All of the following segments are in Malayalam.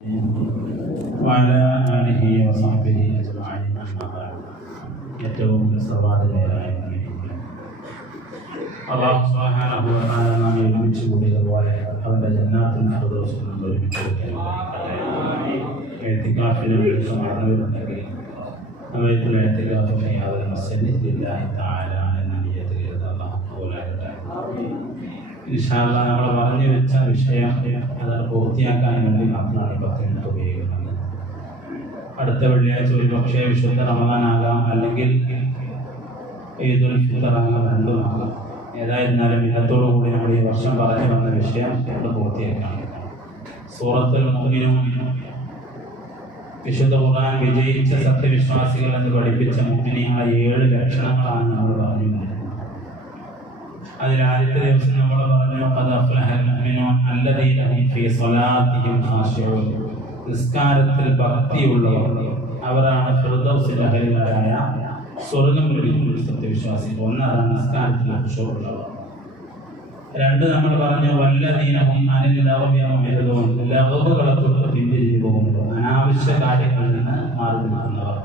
وعلى آله وصحبه أجمعين. ഏറ്റവും സർവാധികാരിയായ അല്ലാഹു സുബ്ഹാനഹു വ തആല നമ്മെ ഒരുമിച്ച് കൂടിയതുപോലെ അവന്റെ ജന്നാത്തുൽ ഫിർദൗസിൽ നമ്മൾ ഒരുമിച്ച് എത്തിക്കാഫിന് വേണ്ടി നടന്നവരുണ്ടെങ്കിൽ അവയത്തിൽ എത്തിക്കാഫ് ചെയ്യാതെ മസ്ജിദ് ലില്ലാഹി തആല എന്ന നിയത്തിൽ അല്ലാഹു കബൂലാക്കട്ടെ. ഇൻഷാ അല്ലാഹ് നമ്മൾ പറഞ്ഞു വെച്ച വിഷയം അത് പൂർത്തിയാക്കാൻ വേണ്ടി മാത്രമാണ് 10 മിനിറ്റ് ഉപയോഗിക്കുന്നത്. അടുത്ത വെള്ളിയാഴ്ച ഒരുപക്ഷെ വിശുദ്ധ റമദാനാകാം, അല്ലെങ്കിൽ ഈദുൽ ഫിത്തർ ആകാം, രണ്ടുമാകാം. ഏതായിരുന്നാലും ഇന്നത്തോടുകൂടി നമ്മൾ ഈ വർഷം പറഞ്ഞു വന്ന വിഷയം നമ്മൾ പൂർത്തിയാക്കാം. സൂറത്തുൽ മുഅ്മിനൂൻ വിശുദ്ധ ഖുർആൻ വിജയിച്ച സത്യവിശ്വാസികൾ എന്ന് പഠിപ്പിച്ച മുഅ്മിനീങ്ങളുടെ 7 ലക്ഷണങ്ങളാണ് നമ്മൾ പറഞ്ഞത്. അതിൽ ആദ്യത്തെ ദിവസം നമ്മൾ പറഞ്ഞു ഖദ് അഫ്ലഹൽ മുഅ്മിനൂൻ അല്ലദീന ഹും ഫീ സ്വലാത്തിഹിം ഖാശിഊൻ. നിസ്കാരത്തിൽ ഭക്തിയുള്ളവർ അവരാണ് ഫിർദൗസിൽ അഹലുകാരായ സ്വർഗം ലഭിക്കുന്ന സത്യവിശ്വാസികൾ. ഒന്നാണ് നിസ്കാരത്തിൽ ഖുശൂഉള്ളവർ. 2 നമ്മൾ പറഞ്ഞു വല്ലദീന ഹും അനിൽ ലഗ്വി മുഅ്രിദൂൻ. ലഗ്വുകളെ തൊട്ട് പിന്തിരിഞ്ഞു പോകുന്നവർ, അനാവശ്യ കാര്യങ്ങളിൽ നിന്ന് മാറി നിൽക്കുന്നവർ.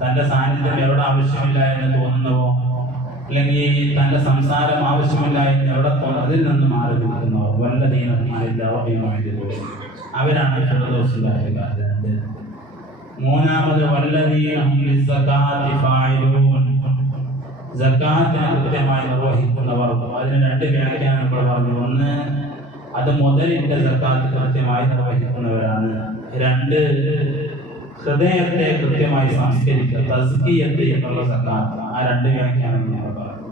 തൻ്റെ സാന്നിധ്യം എവിടെ ആവശ്യമില്ല എന്ന് തോന്നുന്നവോ അല്ലെങ്കിൽ തൻ്റെ സംസാരം ആവശ്യമില്ല എന്ന് എവിടെ തോന്നുന്നു അതിൽ നിന്ന് മാറി നിൽക്കുന്നവർ. വല്ലദീന ഹും അനിൽ ലഗ്വി മുഅ്രിദൂൻ, അവരാണ് ഫിർദൗസിൽ അഹലുകാർ. 3 വല്ലദീന ഹും ലിസ്സകാത്തി ഫായിലൂൻ. സകാത്തിനെ കൃത്യമായി നിർവഹിക്കുന്നവർ. അതിന് 2 വ്യാഖ്യാനങ്ങൾ പറഞ്ഞു. 1, അത് മുതലിന്റെ സകാത്ത് കൃത്യമായി നിർവഹിക്കുന്നവരാണ്. 2, ഹൃദയത്തെ കൃത്യമായി സംസ്കരിക്കുക, തസ്കിയത്ത് എന്നുള്ള സകാത്ത്. ആ 2 വ്യാഖ്യാനം ഞാൻ പറഞ്ഞു.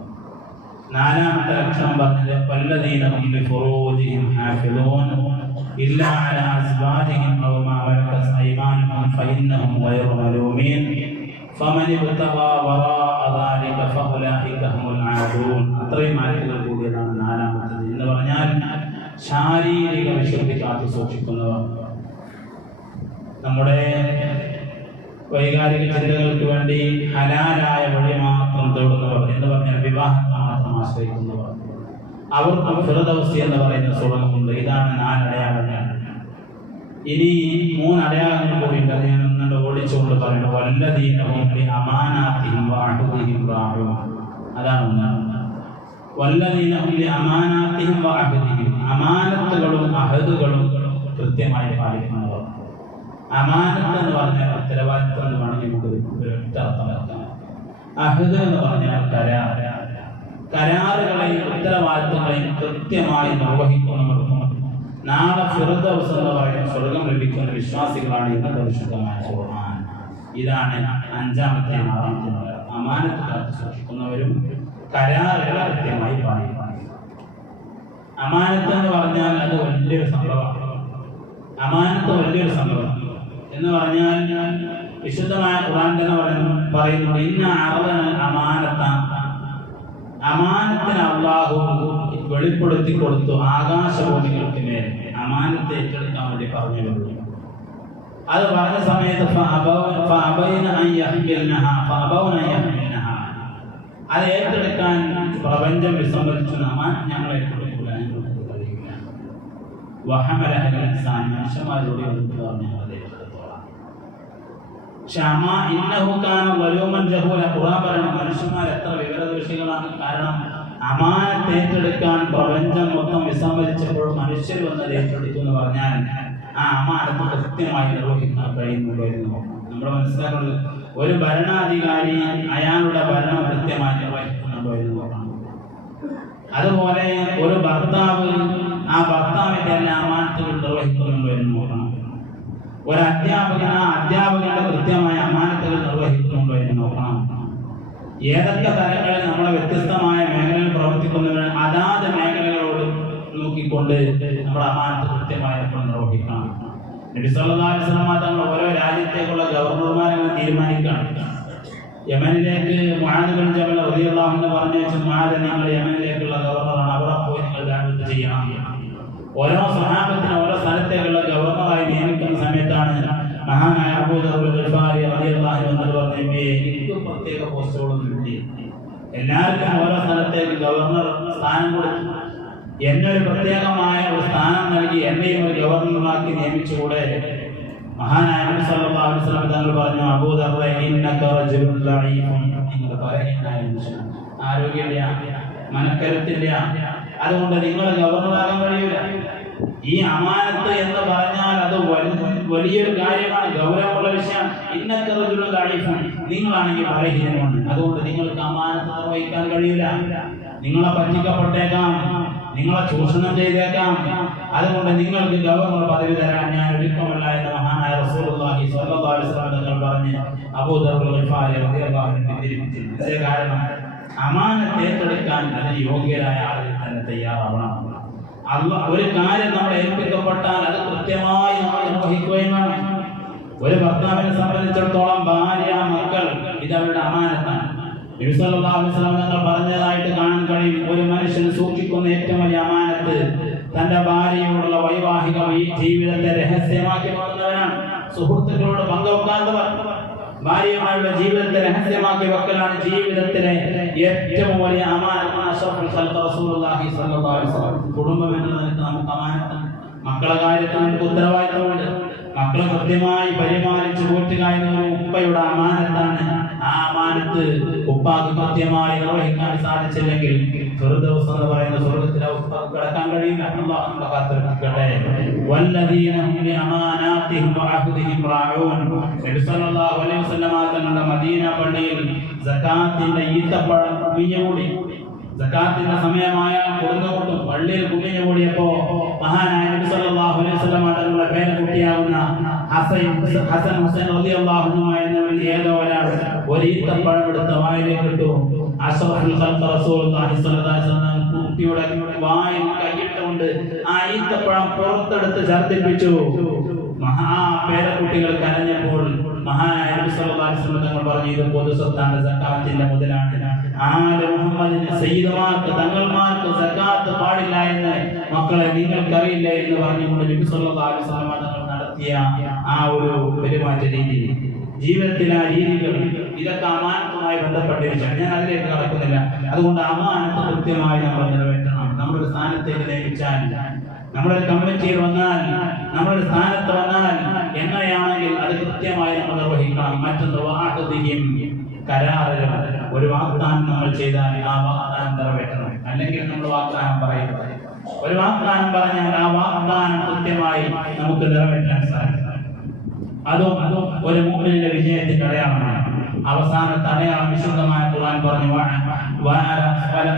4ാമത്തെ ലക്ഷണം പറഞ്ഞത് വല്ലദീന ഹും ലിഫുറൂജിഹിം ഹാഫിളൂൻ ഇല്ലാ അലാ അസ്വാജിഹിം ഔ മാ മലക്കത് അയ്മാനുഹും ഫഇന്നഹും ഗൈറു മലൂമീൻ ഫമൻ ഇബ്തഗാ വറാഅ ദാലിക ഫഉലൈക ഹുമുൽ ആദൂൻ. അത്രയും ആയത്തുകൾ കൂടിയതാണ് 4ാമത്തേത്. എന്ന് പറഞ്ഞാൽ ശാരീരിക വിശുദ്ധി കാത്തു സൂക്ഷിക്കുന്നവർ, നമ്മുടെ വൈകാരിക ചിന്തകൾക്ക് വേണ്ടി ഹലാലായ വഴി മാത്രം തേടുന്നവർ, എന്ന് പറഞ്ഞാൽ വിവാഹത്തെ മാത്രം ആശ്രയിക്കുന്നവർ, അവർക്ക് ഫിർദൗസ് എന്ന് പറയുന്ന സ്വർഗ്ഗമുണ്ട്. ഇതാണ് 4 അടയാളങ്ങൾ. ഇനി 3 അടയാളങ്ങൾ കൂടിയുണ്ട്. അത് ഞാൻ ഒന്നുകൊണ്ട് ഓടിച്ചുകൊണ്ട് പറയുന്നത് വല്ലദീന ഹും ബി അമാനാതിഹിം വഅഹദിഹിം റാഊൻ. അതാണ് 1. വല്ലദീന ഹും ബി അമാനാതിഹിം വഅഹദിഹിം, അമാനത്തുകളും അഹദുകളും കൃത്യമായി പാലിക്കുന്നവർ. അമാനത്ത് എന്ന് പറഞ്ഞാൽ ഉത്തരവാദിത്വം എന്ന് വേണമെങ്കിൽ നമുക്ക് അർത്ഥം വെക്കാം. അഹദ് എന്ന് പറഞ്ഞാൽ കരാറുകളെയും ഉത്തരവാദിത്വങ്ങളെയും കൃത്യമായി നിർവഹിക്കുന്നവർക്കും നാളെ ഫിർദൗസ് എന്ന് പറയുന്ന സ്വർഗം ലഭിക്കുന്ന വിശ്വാസികളാണ് എന്ന് പരിശുദ്ധമായ ഖുർആൻ. ഇതാണ് 5ാമത്തെ 6ാമത്തെ. അമാനത്ത് കാത്തു സൂക്ഷിക്കുന്നവരും കരാറുകൾ കൃത്യമായി പാലിക്കുന്നു. അമാനത്ത് എന്ന് പറഞ്ഞാൽ അത് വലിയൊരു സംഭവമാണ്. അമാനത്ത് വലിയൊരു സംഭവം എന്ന് പറഞ്ഞാൽ വിശുദ്ധമായ ഖുർആൻ തന്നെ പറയുന്നു ഇന്ന അറദന അമാനത. അമാനത്തിന് അല്ലാഹു വെളിപ്പെടുത്തി കൊടുത്തു ആകാശഭൂമികൾക്ക് മേൽ അമാനത്തെ ഏറ്റെടുക്കാൻ വേണ്ടി പറഞ്ഞു വരുന്നു. അത് പറഞ്ഞ സമയത്ത് അത് ഏറ്റെടുക്കാൻ പ്രപഞ്ചം വിസമ്മതിച്ചു. ഞങ്ങൾ ഏറ്റെടുക്കില്ല, മനുഷ്യന്മാരോട് മനുഷ്യന്മാർ എത്ര വിവരദോഷികളാണ്. കാരണം അമാനത്ത് ഏറ്റെടുക്കാൻ പ്രപഞ്ചം മൊത്തം വിസമ്മതിച്ചപ്പോൾ മനുഷ്യർ വന്നത് ഏറ്റെടുത്തു എന്ന് പറഞ്ഞാൽ ആ അമാനത്ത് കൃത്യമായി നിർവഹിക്കാൻ കഴിയുന്നുണ്ടോ എന്ന് നോക്കണം. നമ്മൾ മനസ്സിലാക്കുന്നത് ഒരു ഭരണാധികാരി അയാളുടെ ഭരണം കൃത്യമായി നിർവഹിക്കുന്നുണ്ടോ എന്ന് നോക്കണം. അതുപോലെ ഒരു ഭർത്താവ് ആ ഭർത്താവിന്റെ എല്ലാ അമാനത്തുകൾ നിർവഹിക്കുന്നുണ്ടോ എന്ന് നോക്കണം. ഒരു അധ്യാപകൻ ആ അധ്യാപകന്റെ കൃത്യമായ അമാനത്തുകൾ നിർവഹിക്കുന്നുണ്ടോ എന്ന് നോക്കണം. ഏതൊക്കെ തലങ്ങളിൽ നമ്മളെ വ്യത്യസ്തമായ മേഖലയിൽ പ്രവർത്തിക്കുന്നവരാണ് അതാത് മേഖലകളോട് നോക്കിക്കൊണ്ട് നമ്മുടെ അമാനത്ത് കൃത്യമായി നിർവഹിക്കണം. നബി സല്ലല്ലാഹു അലൈഹി വസല്ലം തങ്ങൾ ഓരോ രാജ്യത്തേക്കുള്ള ഗവർണർമാരെ തീരുമാനിക്കുകയാണ്. യമനിലേക്ക് മുആദ് ബിൻ ജബൽ റളിയല്ലാഹു അൻഹു പറഞ്ഞു, മുആദ് നിങ്ങൾ യമനിലേക്കുള്ള ഗവർണറാണ്, അവിടെ പോയി നിങ്ങൾ ദഅവത്ത് ചെയ്യണം. ഓരോ സ്വഹാബത്തിനും ഓരോ സ്ഥലത്തേക്കുള്ള ഗവർണറായി നിയമിക്കുന്ന സമയത്താണ് മഹാനായ അബൂ ദർ ഗിഫാരി റളിയല്ലാഹു അൻഹു പറഞ്ഞു, എനിക്ക് പ്രത്യേക പോസ്റ്റുകളൊന്നും ഇല്ല, എല്ലാവർക്കും ഓരോ സ്ഥലത്തേക്ക് ഗവർണർ സ്ഥാനം കൊടുത്തു. എന്നൊരു പ്രത്യേകമായ ഒരു സ്ഥാനം നൽകി എന്നെയും ഒരു ഗവർണറാക്കി നിയമിച്ചുകൂടെ? മഹാനായ നബി സല്ലല്ലാഹു അലൈഹി വസല്ലം തങ്ങൾ പറഞ്ഞു, അബൂദർ ഇന്നക റജുലുൻ ദഈഫുൻ, നിങ്ങൾ പറയുന്ന മനുഷ്യൻ ആരോഗ്യമില്ല, മനക്കരുത്തില്ല, അതുകൊണ്ട് നിങ്ങൾ ഗവർണറാകാൻ കഴിയില്ല. ഈ അമാനത്ത് എന്ന് പറഞ്ഞാൽ അത് വലിയൊരു കാര്യമാണ്, ഗൗരവമുള്ള വിഷയമാണ്. ഇന്നക റജുലുൻ ദഈഫുൻ, നിങ്ങളാണെങ്കിൽ ബലഹീനമാണ്, അതുകൊണ്ട് നിങ്ങൾക്ക് അമാനത്ത് നിർവഹിക്കാൻ കഴിയില്ല. നിങ്ങളെ പറ്റിക്കപ്പെട്ടേക്കാം, നിങ്ങളെ ചൂഷണം ചെയ്തേക്കാം, അതുകൊണ്ട് നിങ്ങൾക്ക് ഗവർണർ പദവി തരാൻ ഞാൻ ഒരുക്കമല്ല എന്ന് മഹാനായ റസൂലുള്ളാഹി സ്വല്ലല്ലാഹു അലൈഹി വസല്ലം തങ്ങൾ പറഞ്ഞ് അബൂദർ ഗിഫാരി റളിയല്ലാഹു അൻഹു പിന്തിരിപ്പിച്ചിരുന്നു. ഇതേ കാരണം അമാനത്ത് ഏറ്റെടുക്കാൻ അതിന് യോഗ്യരായ ആളുകൾ തന്നെ തയ്യാറാവണം. ഒരു കാര്യം നമ്മൾ ഏൽപ്പിക്കപ്പെട്ടാൽ അത് കൃത്യമായി നമ്മൾ നിർവഹിക്കുകയും വേണം. ഒരു ഭർത്താവിനെ സംബന്ധിച്ചിടത്തോളം ഭാര്യ, മക്കൾ ഇത് അവരുടെ അമാനത്താണ്. നബി സല്ലല്ലാഹു അലൈഹി വസല്ലം തങ്ങൾ പറഞ്ഞതായിട്ട് കാണാൻ കഴിയും, ഒരു മനുഷ്യൻ സൂക്ഷിക്കുന്ന ഏറ്റവും വലിയ അമാനത്ത് തന്റെ ഭാര്യയോടുള്ള വൈവാഹിക ജീവിതത്തെ രഹസ്യമാക്കി വെക്കുന്നവനാണ്. സുഹൃത്തുക്കളോട് പങ്കുവെക്കാത്തവർ ഭാര്യമാരുടെ ജീവിതത്തെ രഹസ്യമാക്കി വെക്കലാണ് ജീവിതത്തിലെ ഏറ്റവും വലിയ അമാനത്ത്. അഷ്റഫുൽ ഖൽഖ് റസൂലുള്ളാഹി സ്വല്ലല്ലാഹു അലൈഹി വസല്ലം. കുടുംബം എന്നതിന് നമുക്ക് അമാനത്താണ്. മക്കളുടെ കാര്യത്തിൽ നമുക്ക് ഉത്തരവാദിത്തമുണ്ട്. മക്കളെ കൃത്യമായി പരിപാലിച്ചു പോറ്റുക എന്ന ഉപ്പയുടെ അമാനത്താണ്. ആ അമാനത്ത് ഉപ്പാക്ക് കൃത്യമായി നിർവഹിക്കാൻ സാധിച്ചില്ലെങ്കിൽ ഫിർദൗസ് എന്ന് പറയുന്ന സ്വർഗ്ഗത്തിലെ ഉപ്പാക്ക് കടക്കാൻ കഴിയില്ല. അല്ലാഹു നമ്മളെ കാത്തിരക്ഷിക്കട്ടെ. വല്ലദീന ഹും ലിഅമാനാതിഹിം വഅഹ്ദിഹിം റാഊൻ. നബി സല്ലല്ലാഹു അലൈഹി വസല്ലം തങ്ങളുടെ മദീന പള്ളിയിൽ സകാത്തിന്റെ ഈത്തപ്പഴം കുമിഞ്ഞുകൂടി. സകാത്തിന്റെ സമയമായ കൊടുങ്ങോട്ടും പള്ളിയിൽ കുമിഞ്ഞുകൂടിയപ്പോ മഹാനായ നബി സല്ലല്ലാഹു അലൈഹി വസല്ലം തങ്ങളുടെ പേരക്കുട്ടിയാവുന്ന ഹസൻ ഹുസൈൻ റളിയല്ലാഹു അൻഹു എന്നവരിൽ ഏതോ ഒരാൾ ഒരു ഈത്തപ്പഴം എടുത്ത് വായിലേക്ക് ഇട്ടു. അഷ്റഫുൽ ഖൽഖ് റസൂലുള്ളാഹി സ്വല്ലല്ലാഹു അലൈഹി വസല്ലം കുട്ടിയുടെ വായിൽ കൈയിട്ടുകൊണ്ട് ആ ഈത്തപ്പഴം പുറത്തെടുത്ത് ഛർദ്ദിപ്പിച്ചു. പേരക്കുട്ടികൾ കരഞ്ഞപ്പോൾ മഹാനായ നബി സല്ലല്ലാഹു അലൈഹി വസല്ലം തങ്ങൾ പറഞ്ഞു, ഇത് പൊതുസ്വത്താണ്, സക്കാത്തിന്റെ മുതലാണ്. ആല മുഹമ്മദിന്റെ സയ്യിദുമാർക്ക്, തങ്ങൾമാർക്ക് സക്കാത്ത് പാടില്ല എന്ന് മക്കളെ നിങ്ങൾക്കറിയില്ലേ എന്ന് പറഞ്ഞുകൊണ്ട് നബി സല്ലല്ലാഹു അലൈഹി വസല്ലം തങ്ങൾ നടത്തിയ ആ ഒരു പെരുമാറ്റ രീതി, ജീവിതത്തിലെ ആ രീതികൾ, ഇതൊക്കെ അമാനത്തുമായി ബന്ധപ്പെട്ടിരിക്കുകയാണ്. ഞാൻ അതിലേക്ക് കടക്കുന്നില്ല. അതുകൊണ്ട് അമാനത്ത് കൃത്യമായി നമ്മൾ നിറവേറ്റണം. നമ്മുടെ സ്ഥാനത്തേക്ക് നിയമിച്ചാൽ, നമ്മുടെ കമ്മിറ്റിയിൽ വന്നാൽ, നമ്മുടെ സ്ഥാനത്ത് വന്നാൽ എങ്ങനെയാണെങ്കിൽ അത് കൃത്യമായി നമ്മൾ നിർവഹിക്കണം. മറ്റൊന്ന് വാഅദിഹിം, കരാറുകൾ. ഒരു വാഗ്ദാനം നമ്മൾ ചെയ്താൽ ആ വാഗ്ദാനം നിറവേറ്റണം. അല്ലെങ്കിൽ നമ്മൾ വാഗ്ദാനം പറയുന്നത്, ഒരു വാഗ്ദാനം പറഞ്ഞാൽ ആ വാഗ്ദാനം കൃത്യമായി നമുക്ക് നിറവേറ്റാൻ സാധിക്കണം. അതും ഒരു മുഅ്മിനിന്റെ വിജയത്തിന്റെ അടയാളമാണ്. അവസാനത്തെ അടയാളം വിശുദ്ധമായ ഖുർആൻ പറഞ്ഞു,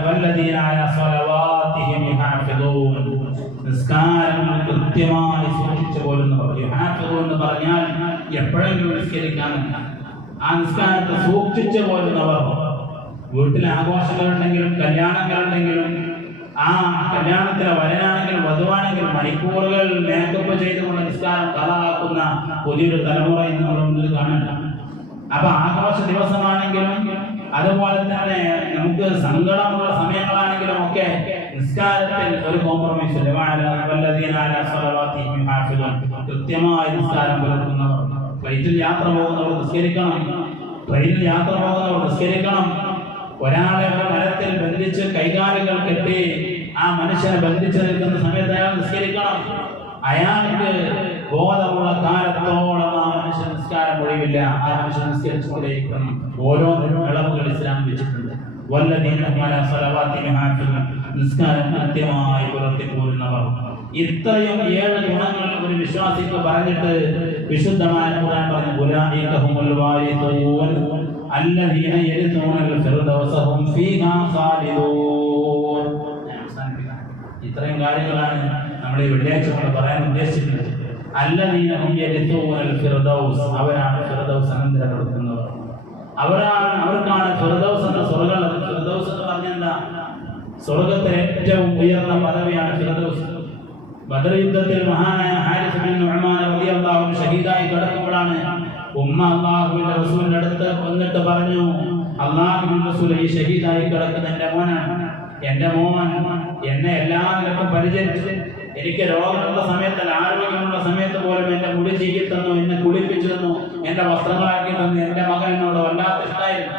വല്ലദീന അലാ സ്വലവാതിഹിം യുഹാഫിദൂൻ. നിസ്കാരങ്ങൾ കൃത്യമായി സൂക്ഷിച്ചു പോലും പറഞ്ഞു. യുഹാഫിദൂൻ എന്ന് പറഞ്ഞാൽ എപ്പോഴെങ്കിലും നിസ്കരിക്കാമെന്ന, ആ നിസ്കാരത്തെ സൂക്ഷിച്ചു പോലുന്നവർ. വീട്ടിലെ ആഘോഷങ്ങളുണ്ടെങ്കിലും കല്യാണങ്ങളുണ്ടെങ്കിലും ആ കല്യാണത്തിലെ വരനാണെങ്കിലും വധുവാണെങ്കിലും മണിക്കൂറുകൾ മേക്കപ്പ് ചെയ്തുകൊണ്ട് നിസ്കാരം കളാക്കുന്ന പുതിയൊരു തലമുറ ഇന്ന് നമ്മുടെ മുന്നിൽ കാണണ്ട. അപ്പൊ ആഘോഷ ദിവസമാണെങ്കിലും അതുപോലെ തന്നെ നമുക്ക് സങ്കടമുള്ള സമയങ്ങളാണെങ്കിലും ഒക്കെ നിസ്കാരത്തിൽ ഒരു കോംപ്രമൈസ് ഇല്ല. കൃത്യമായ നിസ്കാരം പുലർത്തുന്നവർ, ഫ്ലൈറ്റിൽ യാത്ര പോകുന്നവർ നിസ്കരിക്കണം, ട്രെയിനിൽ യാത്ര പോകുന്നവർ നിസ്കരിക്കണം. ഒരാളെ മരത്തിൽ ബന്ധിച്ച് കൈകാലുകൾ കെട്ടി ആ മനുഷ്യനെ ബന്ധിച്ച് നിൽക്കുന്ന സമയത്ത് അയാൾ നിസ്കരിക്കണം. അയാൾക്ക് ബോധമുള്ള കാലത്തോളം ആ മനുഷ്യൻ നിസ്കാരം ഒഴിവില്ല. ആ മനുഷ്യൻ നിസ്കരിച്ചുകൊണ്ടേയിരിക്കണം. ഓരോ ഇളവുകൾ ഇസ്ലാം വെച്ചിട്ടുണ്ട്. നിസ്കാരം കൃത്യമായി പുലർത്തി പോരുന്നവർ. ഇത്രയും 7 ഗുണങ്ങൾ ഒരു വിശ്വാസിക്ക് പറഞ്ഞിട്ട് വിശുദ്ധമായ ഖുർആൻ പറഞ്ഞു, ഉലൈക ഹുമുൽ വാരിഥൂൻ അല്ലദീന യരിഥൂനൽ ഫിർദൗസ ഹും ഫീഹാ ഖാലിദൂൻ. ഇത്രയും കാര്യങ്ങളാണ് നമ്മൾ ഈ വെള്ളിയാഴ്ച പറയാൻ ഉദ്ദേശിച്ചിട്ടുള്ളത്. അല്ലദീന ഹും യരിഥൂനൽ ഫിർദൗസ്, അവരാണ് ഫിർദൗസ് അനന്തരപ്പെടുത്തുന്നവർ. അവർക്കാണ് ഫിർദൗസ് എന്ന സ്വർഗ്ഗം. ഫിർദൗസ് എന്ന് പറഞ്ഞാൽ എന്താ? സ്വർഗ്ഗത്തിലെ ഏറ്റവും ഉയർന്ന പദവിയാണ് ഫിർദൗസ്. ബദർ യുദ്ധത്തിൽ മഹാനായ ഹാരിസ് ബിൻ നുഅ്മാൻ റളിയല്ലാഹു അൻഹു ഷഹീദായി കിടക്കുമ്പോഴാണ് ഉമ്മ അല്ലാഹുവിന്റെ റസൂലിന്റെ അടുത്ത് വന്നിട്ട് പറഞ്ഞു, അല്ലാഹുവിന്റെ റസൂൽ ഈ ഷഹീദായി കിടക്കുന്ന എന്റെ മോനാണ്. എന്റെ മോൻ എന്നെ എല്ലാ നിലക്കും പരിചരിച്ചു. എനിക്ക് രോഗമുള്ള സമയത്ത്, ആരോഗ്യമുള്ള സമയത്ത് പോലും എന്റെ മുടി ചീകി തന്നു, എന്നെ കുളിപ്പിച്ചു തന്നു, എന്റെ വസ്ത്രങ്ങളാക്കി തന്നു. എന്റെ മകൻ എന്നോട് വല്ലാത്ത ഇഷ്ടമായിരുന്നു.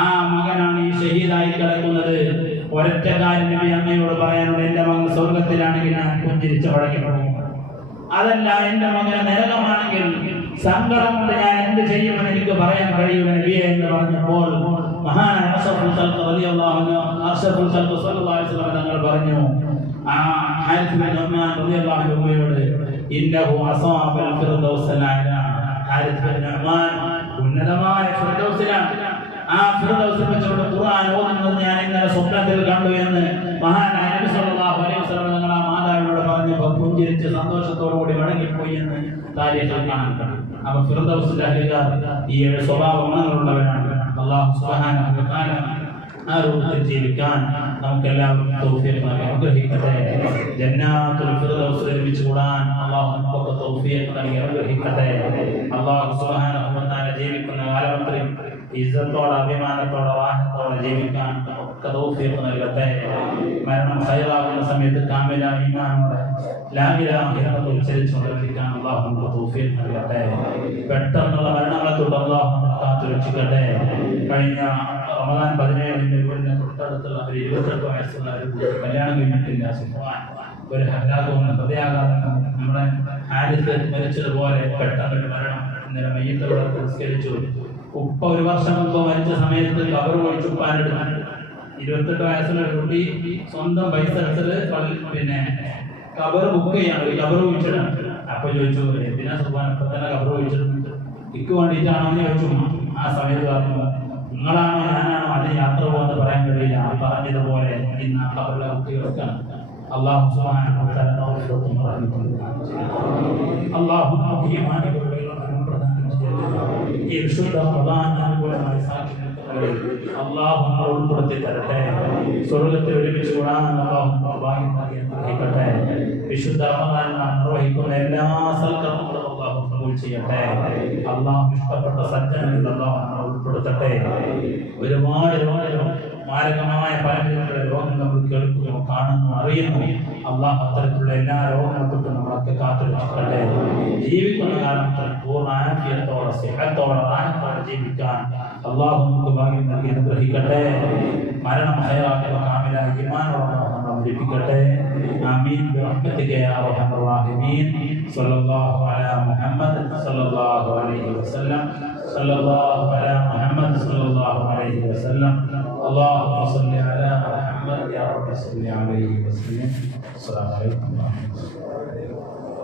ആ മകനാണ് ഈ ഷഹീദായി കിടക്കുന്നത്. ഒരൊറ്റ കാര്യം നബി അങ്ങയോട് പറയാനുള്ള, എൻ്റെ മകൻ സ്വർഗത്തിലാണെങ്കിൽ ഞാൻ പുഞ്ചിരിച്ച് മടങ്ങി പോകും, അതല്ല എൻ്റെ മകൻ നരകമാണെങ്കിൽ സങ്കടം കൊണ്ട് ഞാൻ എന്ത് ചെയ്യുമെന്ന് എനിക്ക് പറയാൻ കഴിയുമോ നബിയെ എന്ന് പറഞ്ഞപ്പോൾ മഹാനായ അഷ്റഫുൽ ഖൽഖ് റളിയല്ലാഹു അൻഹു തങ്ങൾ പറഞ്ഞു, ആ ഹാരിസ് ബിൻ ഉമ്മാൻ റളിയല്ലാഹു അൻഹുയോട്, ഇന്നഹു അസാബൽ ഫിർദൗസൽ അഅല, ഹാരിസ് ബിൻ ഉമ്മാൻ ഉന്നതമായ ഫിർദൗസിലാണ്, ആ ഫിർദൗസിൽ വെച്ചുകൊണ്ട് ഖുർആൻ ഓതുന്നത് ഞാൻ ഇന്നലെ സ്വപ്നത്തിൽ കണ്ടു എന്ന് മഹാനായ നബി സല്ലല്ലാഹു അലൈഹി വസല്ലം തങ്ങൾ ആ മാതാവിനോട് പറഞ്ഞപ്പോൾ പുഞ്ചിരിച്ച് സന്തോഷത്തോടുകൂടി മടങ്ങിപ്പോയി എന്ന് താരീഖിൽ കാണാൻ കഴിയും. അപ്പോൾ ഫിർദൗസിലെ അഹ്ലുകാർ ഈ 7 സ്വഭാവ ഗുണങ്ങളുള്ളവരാണ്. അല്ലാഹു സുബ്ഹാനഹു വ തആല ആ രൂപത്തിൽ ജീവിക്കാൻ നമുക്കെല്ലാവർക്കും തൗഫീഖ് നൽകി അനുഗ്രഹിക്കട്ടെ. ജന്നാത്തുൽ ഫിർദൗസിൽ ഒരുമിച്ച് കൂടാൻ അല്ലാഹു നമുക്ക് തൗഫീഖ് നൽകി അനുഗ്രഹിക്കട്ടെ. അല്ലാഹു സുബ്ഹാനഹു വ തആല ജീവിക്കുന്ന കാലഘട്ടത്തിൽ ഇസ്സത്തോടെ അഭിമാനത്തോടെ റാഹത്തോടെ ജീവിക്കാൻ നമുക്ക് തൗഫീഖ് നൽകട്ടെ. മരണം ഖൈറാകുന്ന സമയത്ത് കാമില ഈമാനോടെ ലാ ഇലാഹ ഇല്ലല്ലാഹ് ഉച്ചരിച്ചുകൊണ്ടിരിക്കാൻ അല്ലാഹു നമുക്ക് തൗഫീഖ് നൽകട്ടെ. പെട്ടെന്നുള്ള മരണങ്ങളെ തൊട്ട് അല്ലാഹു നമ്മളെ കാത്തുരക്ഷിക്കട്ടെ. കഴിഞ്ഞ റമദാൻ 17 വീടിന് തൊട്ടടുത്തുള്ള ഒരു 28 വയസ്സുള്ള ഒരു കല്യാണം കഴിഞ്ഞിട്ടില്ല, ഒരു ഹലാഖുന്ന ഹൃദയാഘാതം നമ്മുടെ ഹാരിസ് മരിച്ചതുപോലെ പെട്ടെന്നൊരു മരണം. ഇന്നലെ മയ്യത്തോടെ തിരസ്കരിച്ചു. ഉപ്പ ഒരു വർഷം മുമ്പ് മരിച്ച സമയത്ത് കബർ ഒഴിച്ച് ഉപ്പാനെടുത്തു. 28 വയസ്സുള്ള ഒരു കുട്ടി സ്വന്തം പൈസ എടുത്തിട്ട് പിന്നെ കബർ ബുക്ക് ചെയ്യാണ്, കബർ ഒഴിച്ചിടാണ്. അപ്പൊ ചോദിച്ചു, എന്തിനാ സുബാൻ ഇപ്പൊ തന്നെ കബർ ഒഴിച്ചിട്ടുണ്ട്, ഇക്ക് വേണ്ടിയിട്ടാണോ എന്ന് ചോദിച്ചു. ആ സമയത്ത് പറഞ്ഞു, നിങ്ങളാണോ ഞാനാണോ അതിന് യാത്ര പോകുന്നത് പറയാൻ കഴിയില്ല, പറഞ്ഞതുപോലെ ഇന്ന് ആ കബറിലെ കുട്ടികൾക്കാണ്. അല്ലാഹു സുബ്ഹാനഹു വ തആല തൗഫീഖും റഹ്മത്തും അല്ലാഹു ഈമാനുകളുടെ ഈ വിശുദ്ധ റമദാൻ അനുകൂലമായി സാക്ഷി അല്ലാഹു ഉൾപ്പെടുത്തി തരട്ടെ. സ്വർഗ്ഗത്തിൽ ഒരുമിച്ച് കൂടാൻ അല്ലാഹു ഭാഗ്യം നൽകി അനുഗ്രഹിക്കട്ടെ. വിശുദ്ധ റമദാൻ നിർവഹിക്കുന്ന എല്ലാ സൽക്കർമ്മങ്ങളും അല്ലാഹു കബൂൽ ചെയ്യട്ടെ. അല്ലാഹു ഇഷ്ടപ്പെട്ട സജ്ജനങ്ങളിൽ അല്ലാഹു ഉൾപ്പെടുത്തട്ടെ. ഒരുപാട് മാരകമായ പലവിധത്തിലുള്ള രോഗങ്ങൾ നമ്മൾ കേൾക്കുകയോ കാണുന്നു അറിയുന്നു. അല്ലാഹു അത്തരത്തിലുള്ള എല്ലാ രോഗങ്ങളെ തൊട്ട് നമ്മളൊക്കെ കാത്തുരക്ഷിക്കട്ടെ. ജീവിക്കുന്ന കാലത്ത് പൂർണ്ണ ആഫിയത്തോടെ സിഹത്തോടെ റാഹത്തോടെ ജീവിക്കാൻ അല്ലാഹു നമുക്ക് ഭാഗ്യം നൽകി അനുഗ്രഹിക്കട്ടെ. മരണം ഹൈറാക്കുന്ന കാമിലായ ഈമാനോടെ നമ്മളെ മരിപ്പിക്കട്ടെ. ആമീൻ ബിറഹ്മതിക യാ അർഹമർ റഹീമീൻ. സ്വല്ലല്ലാഹു അലാ മുഹമ്മദ് സ്വല്ലല്ലാഹു അലൈഹി വസല്ലം. സ്വല്ലല്ലാഹു അലാ മുഹമ്മദ് സ്വല്ലല്ലാഹു അലൈഹി വസല്ലം. اللهم صل على محمد يا رب صل عليه وسلم. السلام عليكم ورحمة الله.